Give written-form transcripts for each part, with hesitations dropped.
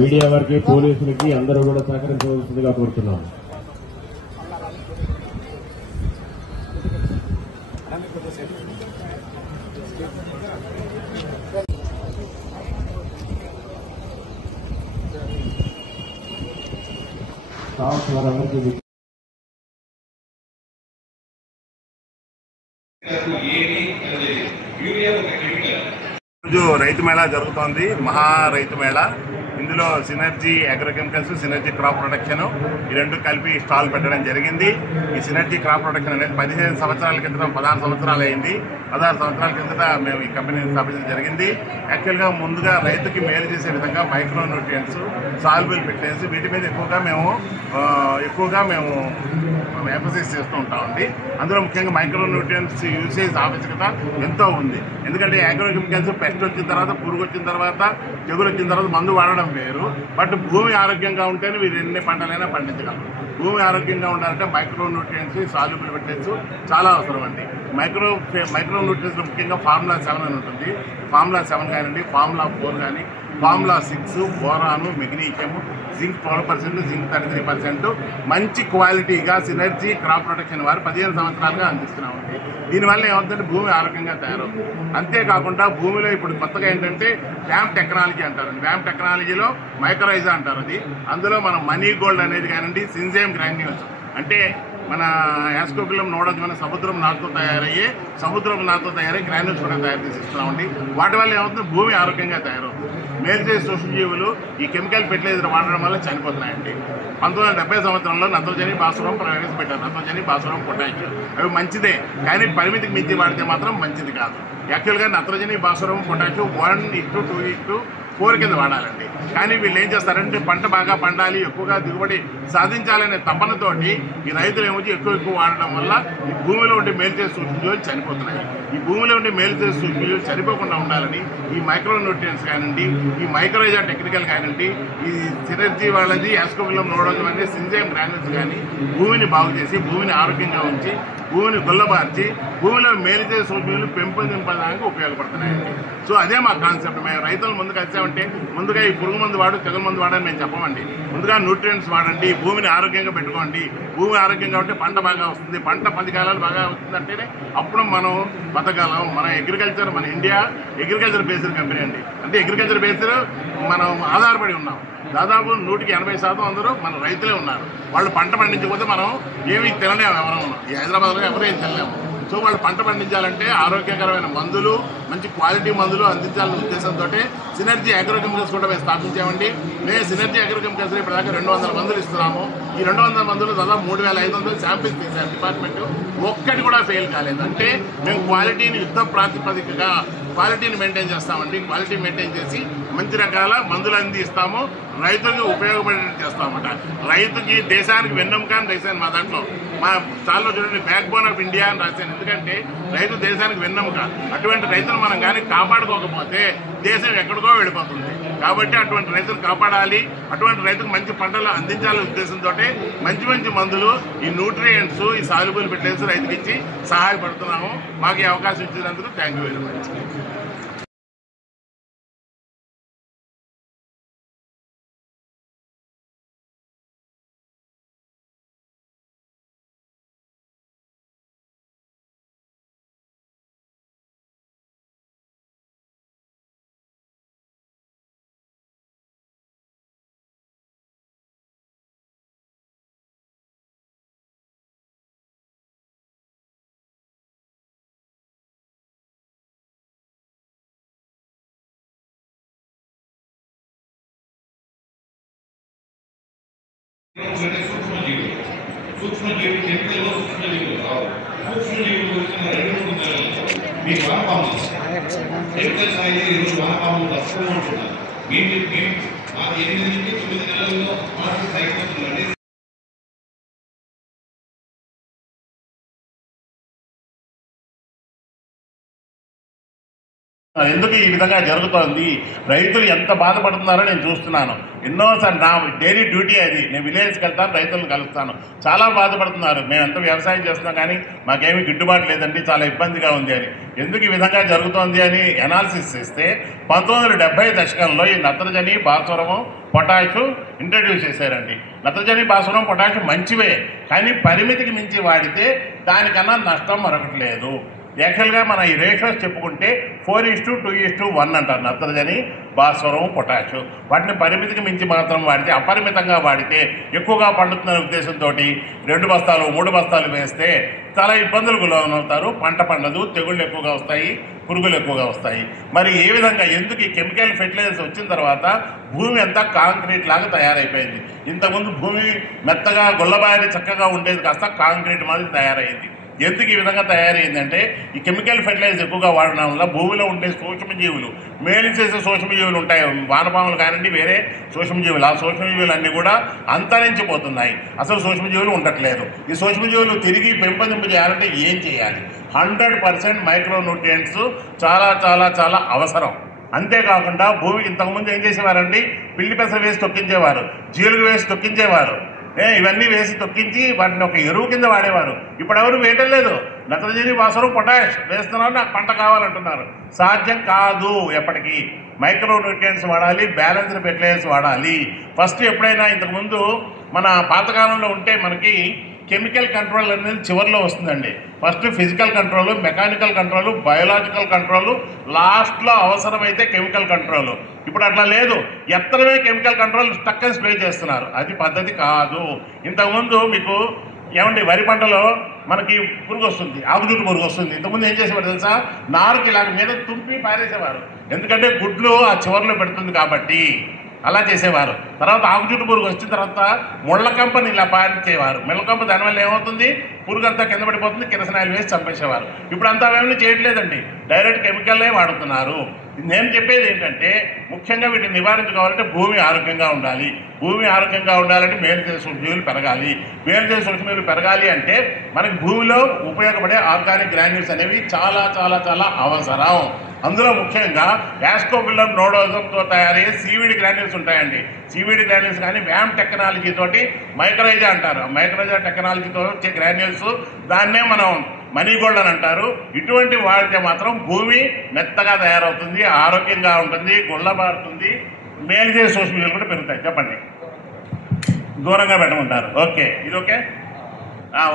Media వారికి పోలీసులకి అందరూ కూడా సహకరించవలసిందిగా కోరుతున్నాం. రైతు మేళా జరుగుతోంది. మహా రైతు మేళా. ఇందులో synergy agrochemicals, synergy crop protection ఈ రెండు కలిపి స్టాల్ పెట్టడం జరిగింది. ఈ సినర్జీ క్రాప్ ప్రొటెక్షన్ అనేది 15 సంవత్సరాల కిందట 16 సంవత్సరాలు అయింది. 16 సంవత్సరాల కిందట మేము ఈ కంపెనీని స్థాపించడం జరిగింది. యాక్చువల్గా ముందుగా రైతుకి మేలు చేసే విధంగా మైక్రో న్యూట్రియంట్స్, సాల్యుబుల్ ఫెర్టిలైజర్స్ వీటి మీద ఎక్కువగా మేము ఎంఫసైజ్ చేస్తూ ఉంటామండి. అందులో ముఖ్యంగా మైక్రో న్యూట్రియంట్స్ యూసేజ్ ఆవశ్యకత ఎంతో ఉంది. ఎందుకంటే అగ్రోకెమికల్స్ పెస్ట్ వచ్చిన తర్వాత, పురుగు వచ్చిన తర్వాత, తెగులు వచ్చిన తర్వాత మందు వాడడం వేరు. బట్ భూమి ఆరోగ్యంగా ఉంటేనే వీరు ఎన్ని పంటలైనా పండించగలరు. భూమి ఆరోగ్యంగా ఉండాలంటే మైక్రో న్యూట్రియంట్స్, సాల్యుబుల్ ఫెర్టిలైజర్స్ చాలా అవసరం అండి. మైక్రో న్యూట్రియంట్స్ ముఖ్యంగా ఫార్ములా 7 అని ఉంటుంది. ఫార్ములా 7 కానివ్వండి, ఫార్ములా 4 కానీ, ఫార్ములా 6, బోరాను, మెగ్నీషియం, జింక్ 12%, జింక్ 33% మంచి క్వాలిటీగా సినర్జీ క్రాప్ ప్రొటెక్షన్ వారు 15 సంవత్సరాలుగా అందిస్తున్నామండి. దీనివల్ల ఏమవుతుందంటే భూమి ఆరోగ్యంగా తయారవుతుంది. అంతేకాకుండా భూమిలో ఇప్పుడు కొత్తగా ఏంటంటే వ్యాంప్ టెక్నాలజీ అంటారండి. వ్యాంప్ టెక్నాలజీలో మైక్రోరైజా అంటారు. అందులో మనం మనీ గోల్డ్ అనేది కానివ్వండి, సింజైమ్ గ్రాన్యూల్స్ అంటే మన యాస్కోపిలం నోడోజ్ మన సముద్రం నాటుతో తయారయ్యే గ్రాన్యూల్స్ కూడా తయారు చేసి ఇస్తున్నామండి. వాటి వల్ల ఏమవుతుంది, భూమి ఆరోగ్యంగా తయారవుతుంది. మేలు చేసే సూక్ష్మజీవులు ఈ కెమికల్ ఫెర్టిలైజర్ వాడడం వల్ల చనిపోతున్నాయండి. 1970 సంవత్సరంలో నత్రజని, భాస్వరం ప్రవేశపెట్టారు. నత్రజని, భాస్వరం, పొటాషియం అవి మంచిదే, కానీ పరిమితికి మించి వాడితే మాత్రం మంచిది కాదు. యాక్చువల్గా నత్రజని, భాస్వరం, పొటాషియం 1:2:4 కింద వాడాలండి. కానీ వీళ్ళు ఏం చేస్తారంటే పంట బాగా పండాలి, ఎక్కువగా దిగుబడి సాధించాలనే తపనతోటి ఈ రైతులు ఏమొచ్చి ఎక్కువ వాడడం వల్ల ఈ భూమిలో ఉండే మేలు చేసే సూక్ష్మజీవులు చనిపోతున్నాయి. ఈ భూమిలో ఉండే మేలు చేసే సూక్ష్మజీవులు చనిపోకుండా ఉండాలని ఈ మైక్రో న్యూట్రియంట్స్ కానివ్వండి, ఈ మైక్రోరైజా టెక్నికల్ కానివ్వండి, ఈ సినర్జీ వాళ్ళది యాస్కోపిలం నోడోజ్ అనే సింజైమ్ గ్రాన్యూల్స్ కానీ భూమిని బాగు చేసి, భూమిని ఆరోగ్యంగా ఉంచి, భూమిని గుల్లబార్చి, భూమిలో మేలు చేసే సూక్ష్మజీవులు పెంపొందింపడానికి ఉపయోగపడుతున్నాయండి. సో అదే మా కాన్సెప్ట్. మేము రైతులు ముందుకు వచ్చామంటే ముందుగా ఈ పురుగు మందు వాడు, తెగులు మందు వాడని మేము చెప్పమండి. ముందుగా న్యూట్రియంట్స్ వాడండి, భూమిని ఆరోగ్యంగా పెట్టుకోండి. భూమి ఆరోగ్యంగా ఉంటే పంట బాగా వస్తుంది. పంట 10 కాలాలు బాగా వస్తుందంటేనే అప్పుడు మనం బతకాలం. మన ఇండియా అగ్రికల్చర్ బేస్డ్ కంపెనీ అండి. అంటే అగ్రికల్చర్ బేస్డ్ మనం ఆధారపడి ఉన్నాం. దాదాపు 100కి 80% అందరూ మన రైతులే ఉన్నారు. వాళ్ళు పంట పండించకపోతే మనం ఏమీ తినలేము. ఈ హైదరాబాద్లో ఎవరు ఏం తినలేము. సో వాళ్ళు పంట పండించాలంటే ఆరోగ్యకరమైన మందులు, మంచి క్వాలిటీ మందులు అందించాలనే ఉద్దేశంతో సినర్జీ అగ్రోకెమికల్స్ కూడా మేము స్థాపించామండి. మేము సినర్జీ అగ్రోకెమికల్స్ ఇప్పటిదాకా 200 మందులు ఇస్తున్నాము. ఈ 200 మందులు దాదాపు 3500 శాంపిల్స్ తీసారు డిపార్ట్మెంట్. ఒక్కటి కూడా ఫెయిల్ కాలేదు. అంటే మేము క్వాలిటీని యుద్ధ ప్రాతిపదికగా క్వాలిటీని మెయింటైన్ చేస్తామండి. క్వాలిటీ మెయింటైన్ చేసి మంచి రకాల మందులు అందిస్తాము. రైతులకు ఉపయోగపడేటట్టు చేస్తామన్నమాట. రైతుకి దేశానికి వెన్నెముక అని రాశాను మా దాంట్లో. మా చాలా చూడండి, బ్యాక్ బోన్ ఆఫ్ ఇండియా అని రాశాను. ఎందుకంటే రైతు దేశానికి వెన్నెముక. అటువంటి రైతులు మనం కానీ కాపాడుకోకపోతే దేశం ఎక్కడికో వెళ్ళిపోతుంది. కాబట్టి అటువంటి రైతులు కాపాడాలి, అటువంటి రైతుకు మంచి పంటలు అందించాలనే ఉద్దేశంతో మంచి మందులు, ఈ న్యూట్రియంట్స్, ఈ సాల్యుబుల్ ఫెర్టిలైజర్స్ రైతుకి ఇచ్చి సహాయపడుతున్నాము. మాకు ఈ అవకాశం ఇచ్చినందుకు థ్యాంక్ యూ వెరీ మచ్. సూక్ష్మజీవులు కెమికల్లో సూక్ష్మజీవులు కావు. సూక్ష్మజీవులు వచ్చిన 2-3 నెలల్లో మీకు వానపాములు కెమికల్స్ అనేది ఈరోజు వానపాములు తక్కువ ఉంటున్నారు. మేము 8 నుంచి 9 నెలల్లో మనకు సైకిల్ ఎందుకు ఈ విధంగా జరుగుతోంది, రైతులు ఎంత బాధపడుతున్నారో నేను చూస్తున్నాను. ఎన్నోసార్లు నా డైలీ డ్యూటీ అది. నేను విలేజ్కి వెళ్తాను, రైతులను కలుస్తాను. చాలా బాధపడుతున్నారు. మేము ఎంత వ్యవసాయం చేస్తున్నాం కానీ మాకేమీ గిట్టుబాటు లేదండి, చాలా ఇబ్బందిగా ఉంది అని. ఎందుకు ఈ విధంగా జరుగుతోంది అని అనాలిసిస్ చేస్తే 1970 దశకంలో ఈ నత్రజని, భాస్వరము, పొటాషు ఇంట్రడ్యూస్ చేశారండి. నత్రజని, భాస్వరం, పొటాషు మంచివే, కానీ పరిమితికి మించి వాడితే దానికన్నా నష్టం మరొకటి లేదు. యాక్చువల్గా మన ఈ రేషియోస్ చెప్పుకుంటే 4:2:1 అంటారు. నత్రజని, భాస్వరం, పొటాషు వాటిని పరిమితికి మించి మాత్రం వాడితే, అపరిమితంగా వాడితే ఎక్కువగా పండుతున్న ఉద్దేశంతో 2 బస్తాలు 3 బస్తాలు వేస్తే చాలా ఇబ్బందులకు లోనవుతారు. పంట పండదు, తెగుళ్ళు ఎక్కువగా వస్తాయి, పురుగులు ఎక్కువగా వస్తాయి. మరి ఏ విధంగా ఎందుకు ఈ కెమికల్ ఫెర్టిలైజర్స్ వచ్చిన తర్వాత భూమి అంతా కాంక్రీట్ లాగా తయారైపోయింది. ఇంతకుముందు భూమి మెత్తగా గుల్లబారి చక్కగా ఉండేది కాస్త కాంక్రీట్ మాదిరి తయారైంది. ఎందుకు ఈ విధంగా తయారైందంటే ఈ కెమికల్ ఫెర్టిలైజర్ ఎక్కువగా వాడడం వల్ల భూమిలో ఉండే సూక్ష్మజీవులు, మేలు చేసే సూక్ష్మజీవులు ఉంటాయి, వానపాములు కానివ్వండి, వేరే సూక్ష్మజీవులు, ఆ సూక్ష్మజీవులు అన్నీ కూడా అంతరించిపోతున్నాయి. అసలు సూక్ష్మజీవులు ఉండట్లేదు. ఈ సూక్ష్మజీవులు తిరిగి పెంపొందింపు చేయాలంటే ఏం చేయాలి? 100% మైక్రో న్యూట్రియంట్స్ చాలా చాలా చాలా అవసరం. అంతేకాకుండా భూమికి ఇంతకుముందు ఏం చేసేవారండి, పిల్లి పెసర వేసి తొక్కించేవారు, జీలుగు వేసి తొక్కించేవారు, ఇవన్నీ వేసి తొక్కించి వాటిని ఒక ఎరువు కింద వాడేవారు. ఇప్పుడు ఎవరు వేయటం లేదు. నత్రజని, భాస్వరం, పొటాష్ వేస్తున్నారు, నాకు పంట కావాలంటున్నారు. సాధ్యం కాదు. ఎప్పటికీ మైక్రో న్యూట్రియంట్స్ వాడాలి, బ్యాలెన్స్డ్ ఫెర్టిలైజర్స్ వాడాలి. ఫస్ట్ ఎప్పుడైనా ఇంతకుముందు మన పాతకాలంలో ఉంటే మనకి కెమికల్ కంట్రోల్ అనేది చివరిలో వస్తుందండి. First physical control, mechanical control, biological control, లాస్ట్లో అవసరమైతే కెమికల్ కంట్రోలు. ఇప్పుడు అట్లా లేదు. ఎత్తడమే కెమికల్ కంట్రోల్ టక్కని స్ప్రే చేస్తున్నారు. అది పద్ధతి కాదు. ఇంతకుముందు మీకు ఏమండి వరి పంటలో మనకి పురుగు వస్తుంది, ఆకుజుట్టు పురుగు వస్తుంది. ఇంతకుముందు ఏం చేసేవారు తెలుసా, నారుకి ఇలాగ మీద తుంపి పారేసేవారు. ఎందుకంటే గుడ్లు ఆ చివరిలో పెడుతుంది కాబట్టి అలా చేసేవారు. తర్వాత ఆకుజుట్టు పురుగు వచ్చిన తర్వాత ముళ్ళకంపని ఇలా పారించేవారు. ముళ్ళకంప దానివల్ల ఏమవుతుంది, పురుగు అంతా కింద పడిపోతుంది, కిరసనాయిలు వేసి చంపేసేవారు. ఇప్పుడు అంతా ఏమైనా చేయట్లేదండి, డైరెక్ట్ కెమికల్లే వాడుతున్నారు. నేను చెప్పేది ఏంటంటే ముఖ్యంగా వీటిని నివారించుకోవాలంటే భూమి ఆరోగ్యంగా ఉండాలి. భూమి ఆరోగ్యంగా ఉండాలంటే మేలు చేసే సూక్ష్మజీవులు పెరగాలి. మేలు చేసే సూక్ష్మజీవులు పెరగాలి అంటే మనకి భూమిలో ఉపయోగపడే ఆర్గానిక్ గ్రాన్యూల్స్ అనేవి చాలా చాలా చాలా అవసరం. అందులో ముఖ్యంగా యాస్కోబిల్లం నోడోజంతో తయారయ్యే సీవీడ్ గ్రాన్యూల్స్ ఉంటాయండి. సీవీడ్ గ్రాన్యూల్స్ కానీ వ్యామ్ టెక్నాలజీ తోటి మైక్రోజా అంటారు. మైక్రోజా టెక్నాలజీతో వచ్చే గ్రాన్యూల్స్ దాన్నే మనం మనీ గోల్డ్ అని అంటారు. ఇటువంటి వాడితే మాత్రం భూమి మెత్తగా తయారవుతుంది, ఆరోగ్యంగా ఉంటుంది, గుళ్ళబారుతుంది, మేలు చేసే సూక్ష్మజీవులు కూడా పెరుగుతాయి. చెప్పండి, దూరంగా పెట్టమంటారు. ఓకే, ఇది ఓకే.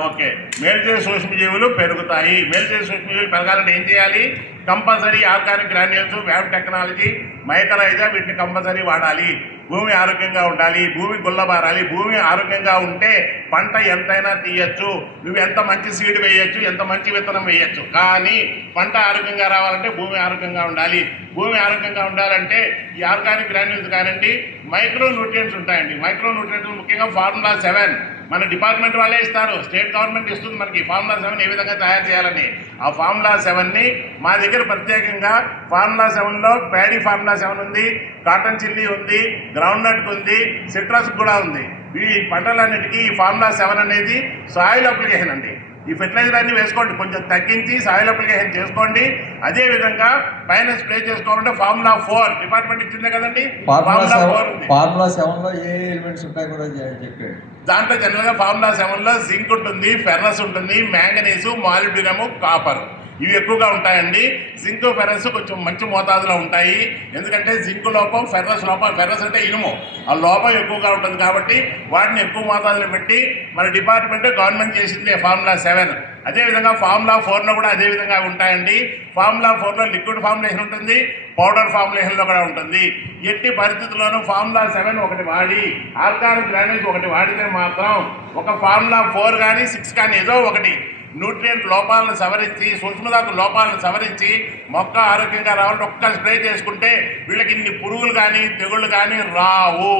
ఓకే, మేలు చేసే సూక్ష్మజీవులు పెరుగుతాయి. మేలు చేసే సూక్ష్మజీవులు పెరగాలంటే ఏం చేయాలి? కంపల్సరీ ఆర్గానిక్ గ్రాన్యూల్స్, వ్యామ్ టెక్నాలజీ, మైక్రోజా వీటిని కంపల్సరీ వాడాలి. భూమి ఆరోగ్యంగా ఉండాలి, భూమి గుల్లబారాలి. భూమి ఆరోగ్యంగా ఉంటే పంట ఎంతైనా తీయచ్చు, నువ్వు ఎంత మంచి సీడ్ వేయచ్చు, ఎంత మంచి విత్తనం వేయచ్చు. కానీ పంట ఆరోగ్యంగా రావాలంటే భూమి ఆరోగ్యంగా ఉండాలి. భూమి ఆరోగ్యంగా ఉండాలంటే ఈ ఆర్గానిక్ గ్రాన్యూల్స్ కానివ్వండి, మైక్రో న్యూట్రియంట్స్ ఉంటాయండి. మైక్రో న్యూట్రియంట్స్ ముఖ్యంగా ఫార్ములా 7 మన డిపార్ట్మెంట్ వాళ్ళే ఇస్తారు. స్టేట్ గవర్నమెంట్ ఇస్తుంది మనకి ఫార్ములా 7 ఏ విధంగా తయారు చేయాలని. ఆ ఫార్ములా 7ని మా దగ్గర ప్రత్యేకంగా ఫార్ములా 7లో ప్యాడీ ఫార్ములా 7 ఉంది, కాటన్ చిల్లీ ఉంది, గ్రౌండ్ నట్ ఉంది, సిట్రస్ కూడా ఉంది. ఈ పంటలన్నిటికీ ఈ ఫార్ములా 7 అనేది సాయిల్ అప్లికేషన్ అండి. ఈ ఫెర్టిలైజర్ అన్ని వేసుకోండి, కొంచెం తగ్గించి సాయిల్ అప్లికేషన్ చేసుకోండి. అదే విధంగా పైన స్ప్రే చేసుకోవాలంటే ఫార్ములా 4 డిపార్ట్మెంట్ ఇచ్చిందే కదండి. ఫార్ములా 4 ఉంది. ఫార్ములా 7లో ఏ ఎలిమెంట్స్ ఉంటాయి కూడా చెప్పండి. దాంట్లో జనరల్ గా ఫార్ములా 7లో జింక్ ఉంటుంది, ఫెర్రస్ ఉంటుంది, మ్యాంగనీసు, మాలిబ్డినము, కాపర్ ఇవి ఎక్కువగా ఉంటాయండి. జింక్, ఫెర్రస్ కొంచెం మంచి మోతాదులో ఉంటాయి. ఎందుకంటే జింక్ లోపం, ఫెర్రస్ లోపం, ఫెర్రస్ అంటే ఇనుము, ఆ లోపం ఎక్కువగా ఉంటుంది కాబట్టి వాటిని ఎక్కువ మోతాదులో పెట్టి మన డిపార్ట్మెంట్ గవర్నమెంట్ చేసింది ఫార్ములా 7. అదేవిధంగా ఫార్ములా 4లో కూడా అదే విధంగా ఉంటాయండి. ఫార్ములా 4లో లిక్విడ్ ఫార్ములేషన్ ఉంటుంది, పౌడర్ ఫార్ములేషన్లో కూడా ఉంటుంది. ఎట్టి పరిస్థితుల్లోనూ ఫార్ములా 7 ఒకటి వాడి ఆర్గానిక్ గ్రాన్యూల్స్ ఒకటి వాడితే మాత్రం ఒక ఫార్ములా 4 కానీ 6 కానీ ఏదో ఒకటి న్యూట్రియంట్ లోపాలను సవరించి, సూక్ష్మధాతు లోపాలను సవరించి మొక్క ఆరోగ్యంగా రావాలంటే ఒక్క స్ప్రే చేసుకుంటే వీళ్ళకి ఇన్ని పురుగులు కానీ తెగుళ్ళు కానీ రావు.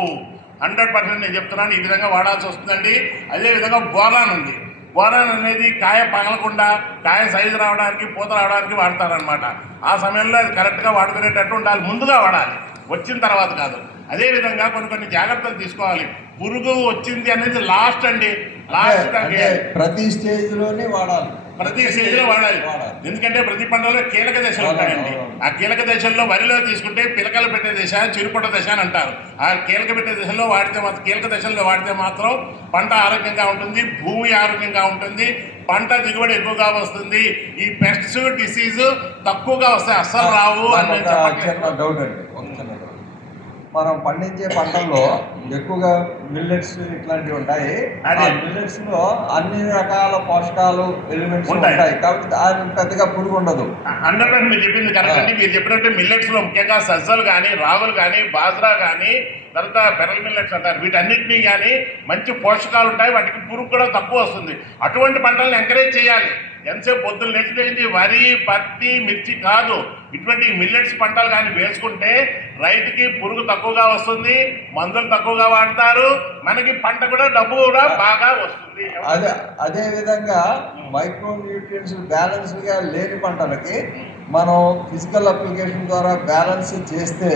100% నేను చెప్తున్నాను. ఈ విధంగా వాడాల్సి వస్తుందండి. అదేవిధంగా బోరాన్ ఉంది. బోరాన్ అనేది కాయ పగలకుండా కాయ సైజు రావడానికి, పూత రావడానికి వాడతారనమాట. ఆ సమయంలో అది కరెక్ట్గా వాడుకునేటట్టు ఉండాలి. ముందుగా వాడాలి, వచ్చిన తర్వాత కాదు. అదేవిధంగా కొన్ని జాగ్రత్తలు తీసుకోవాలి. పురుగు వచ్చింది అనేది లాస్ట్ అండి. లాస్ట్ ప్రతి స్టేజ్లోనే వాడాలి. ప్రతి స్టేజ్లో వాడాలి. ఎందుకంటే ప్రతి పంటలో కీలక దశలు ఉంటాయండి. ఆ కీలక దశల్లో వరిలో తీసుకుంటే పిలకలు పెట్టే దశ, చిరుపొట్ట దశ అని అంటారు. ఆ కీలక పెట్టే దశలో కీలక దశల్లో వాడితే మాత్రం పంట ఆరోగ్యంగా ఉంటుంది, భూమి ఆరోగ్యంగా ఉంటుంది, పంట దిగుబడి ఎక్కువగా వస్తుంది. ఈ పెస్ట్స్ డిసీజ్ తక్కువగా వస్తాయి, అస్సలు రావు అని చిన్న డౌట్ అండి. మనం పండించే పంటల్లో ఎక్కువగా మిల్లెట్స్ ఇట్లాంటివి ఉంటాయి. ఆ మిల్లెట్స్ లో అన్ని రకాల పోషకాలు ఎలిమెంట్స్ ఉంటాయి కాబట్టి దాని పెద్దగా పురుగు ఉండదు. 100% మీరు చెప్పింది కరెక్ట్ అండి. మీరు చెప్పినట్టు మిల్లెట్స్ లో ముఖ్యంగా సజ్జలు కానీ, రాగులు కానీ, బాజ్రా కానీ, తర్వాత పెరల్ మిల్లెట్స్ అంటారు, వీటన్నిటినీ కానీ మంచి పోషకాలు ఉంటాయి, వాటికి పురుగు కూడా తక్కువ వస్తుంది. అటువంటి పంటలను ఎంకరేజ్ చేయాలి. ఎంతసేపు పొద్దులు నెచ్చిపోయింది వరి, పత్తి, మిర్చి కాదు, ఇటువంటి మిల్లెట్స్ పంటలు కానీ వేసుకుంటే రైతుకి పురుగు తక్కువగా వస్తుంది, మందులు తక్కువగా వాడతారు, మనకి పంట కూడా డబ్బు కూడా బాగా వస్తుంది. అదే విధంగా మైక్రో న్యూట్రియన్స్ బ్యాలెన్స్ గా లేని పంటలకి మనం ఫిజికల్ అప్లికేషన్ ద్వారా బ్యాలెన్స్ చేస్తే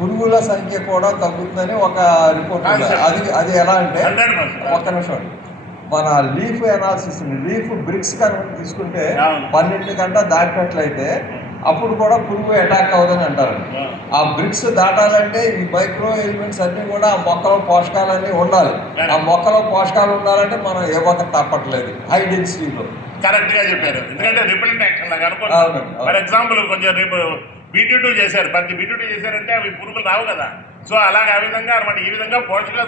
పురుగుల సంఖ్య కూడా తగ్గుతుందని ఒక రిపోర్ట్. అది ఎలా అంటే ఒక్క నిమిషం, మన లీఫ్ అనాలిసిస్, లీఫ్ బ్రిక్స్ కనుక తీసుకుంటే 12 గంట దాటినట్లయితే అప్పుడు కూడా పురుగు అటాక్ అవుతుందని అంటారు. ఆ బ్రిక్స్ దాటాలంటే ఈ మైక్రో ఎలిమెంట్స్ అన్ని కూడా ఆ మొక్కలో పోషకాలన్నీ ఉండాలి. ఆ మొక్కలో పోషకాలు ఉండాలంటే మనం ఇవ్వక తప్పట్లేదు హై డెన్సిటీలో. కరెక్ట్ గా చెప్పారు. ఎందుకంటే రిపెలెంట్ యాక్షన్ లాగా అనుకోండి. ఫర్ ఎగ్జాంపుల్ కొంచెం రేపు బీట్రూట్ చేశారు, ప్రతి బీట్రూట్ చేశారంటే అవి పురుగులు రావు కదా. సో అలాగే ఆ విధంగా అనమాట. ఈ విధంగా పోషక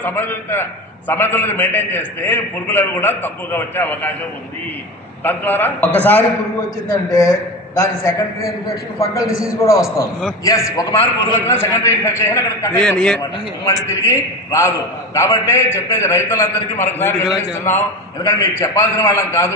సమతుల్యత మెయింటైన్ చేస్తే పురుగులు అవి కూడా తక్కువగా వచ్చే అవకాశం ఉంది. తద్వారా ఒకసారి పురుగు వచ్చిందంటే దాని సెకండరీ ఇన్ఫెక్షన్, ఫంగల్ డిసీజ్ కూడా వస్తుంది. ఒక మారు పురుగు వచ్చినా సెకండరీ ఇన్ఫెక్షన్ మళ్ళీ తిరిగి రాదు. కాబట్టి చెప్పేది రైతులందరికీ మరొకసారి వివరిస్తున్నాం. ఎందుకంటే మీకు చెప్పాల్సిన వాళ్ళం కాదు,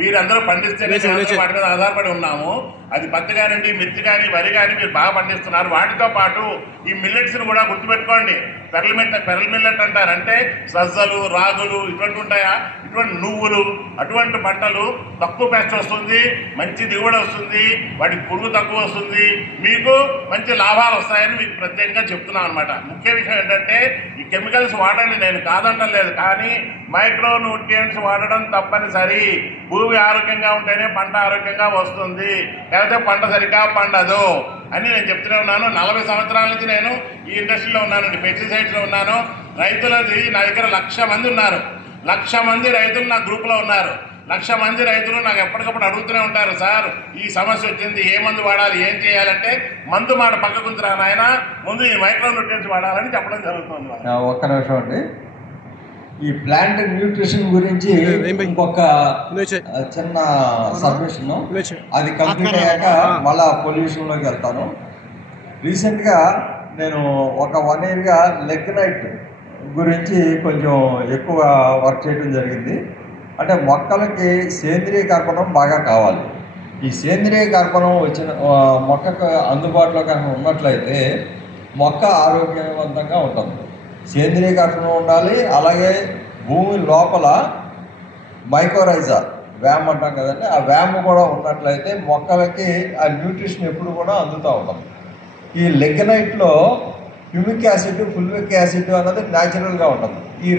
మీరందరూ పండిస్తేనే వాటి మీద ఆధారపడి ఉన్నాము. అది పత్తి కానివ్వండి, మిర్చి కానీ, వరి కానీ మీరు బాగా పండిస్తున్నారు. వాటితో పాటు ఈ మిల్లెట్స్ ని కూడా గుర్తుపెట్టుకోండి. పెరల్ మిల్లెట్ అంటారు, అంటే సజ్జలు, రాగులు ఇటువంటి ఉంటాయా, ఇటువంటి నువ్వులు, అటువంటి పంటలు తక్కువ పెస్ట్ వస్తుంది, మంచి దిగుబడి వస్తుంది, వాటికి పురుగు తక్కువ వస్తుంది, మీకు మంచి లాభాలు వస్తాయని మీకు ప్రత్యేకంగా చెప్తున్నాను అనమాట. ముఖ్య విషయం ఏంటంటే ఈ కెమికల్స్ వాడండి, నేను కాదంటం లేదు, కానీ మైక్రో న్యూట్రియంట్స్ వాడడం తప్పనిసరి. భూమి ఆరోగ్యంగా ఉంటేనే పంట ఆరోగ్యంగా వస్తుంది, లేకపోతే పంట సరిగ్గా పండదు అని నేను చెప్తూనే ఉన్నాను. 40 సంవత్సరాల నుంచి నేను ఈ ఇండస్ట్రీలో ఉన్నానండి, పెస్టిసైడ్స్లో ఉన్నాను. రైతులది నా దగ్గర 1,00,000 మంది ఉన్నారు. 1,00,000 మంది రైతులు నా గ్రూప్లో ఉన్నారు. 1,00,000 మంది రైతులు నాకు ఎప్పటికప్పుడు అడుగుతూనే ఉంటారు, సార్ ఈ సమస్య వచ్చింది, ఏ మందు వాడాలి, ఏం చేయాలంటే మందు మాట పక్కకుంటురా నాయన, ముందు ఈ మైక్రో న్యూట్రియన్స్ వాడాలని చెప్పడం జరుగుతుంది. ఒక్క నిమిషం అండి, ఈ ప్లాంట్ న్యూట్రిషన్ గురించి ఇంకొక చిన్న సబ్మిషన్, అది కంప్లీట్ అయ్యాక మళ్ళా పొల్యూషన్లోకి వెళ్తాను. రీసెంట్గా నేను ఒక 1 yearగా లెగ్నైట్ గురించి కొంచెం ఎక్కువ వర్క్ చేయడం జరిగింది. అంటే మొక్కలకి సేంద్రియ కర్బనం బాగా కావాలి. ఈ సేంద్రియ కర్బనం వచ్చిన మొక్కకు అందుబాటులో కనుక ఉన్నట్లయితే మొక్క ఆరోగ్యవంతంగా ఉంటుంది. సేంద్రియ కర్బనం ఉండాలి. అలాగే భూమి లోపల మైకోరైజా, వ్యామ్ అంటాం కదండి, ఆ వ్యామ్ కూడా ఉన్నట్లయితే మొక్కలకి ఆ న్యూట్రిషన్ ఎప్పుడు కూడా అందుతూ ఉంటాం. ఈ లెగ్నైట్లో హ్యూమిక్ యాసిడ్, ఫుల్విక్ యాసిడ్ అన్నది న్యాచురల్గా ఉంటుంది. ఈ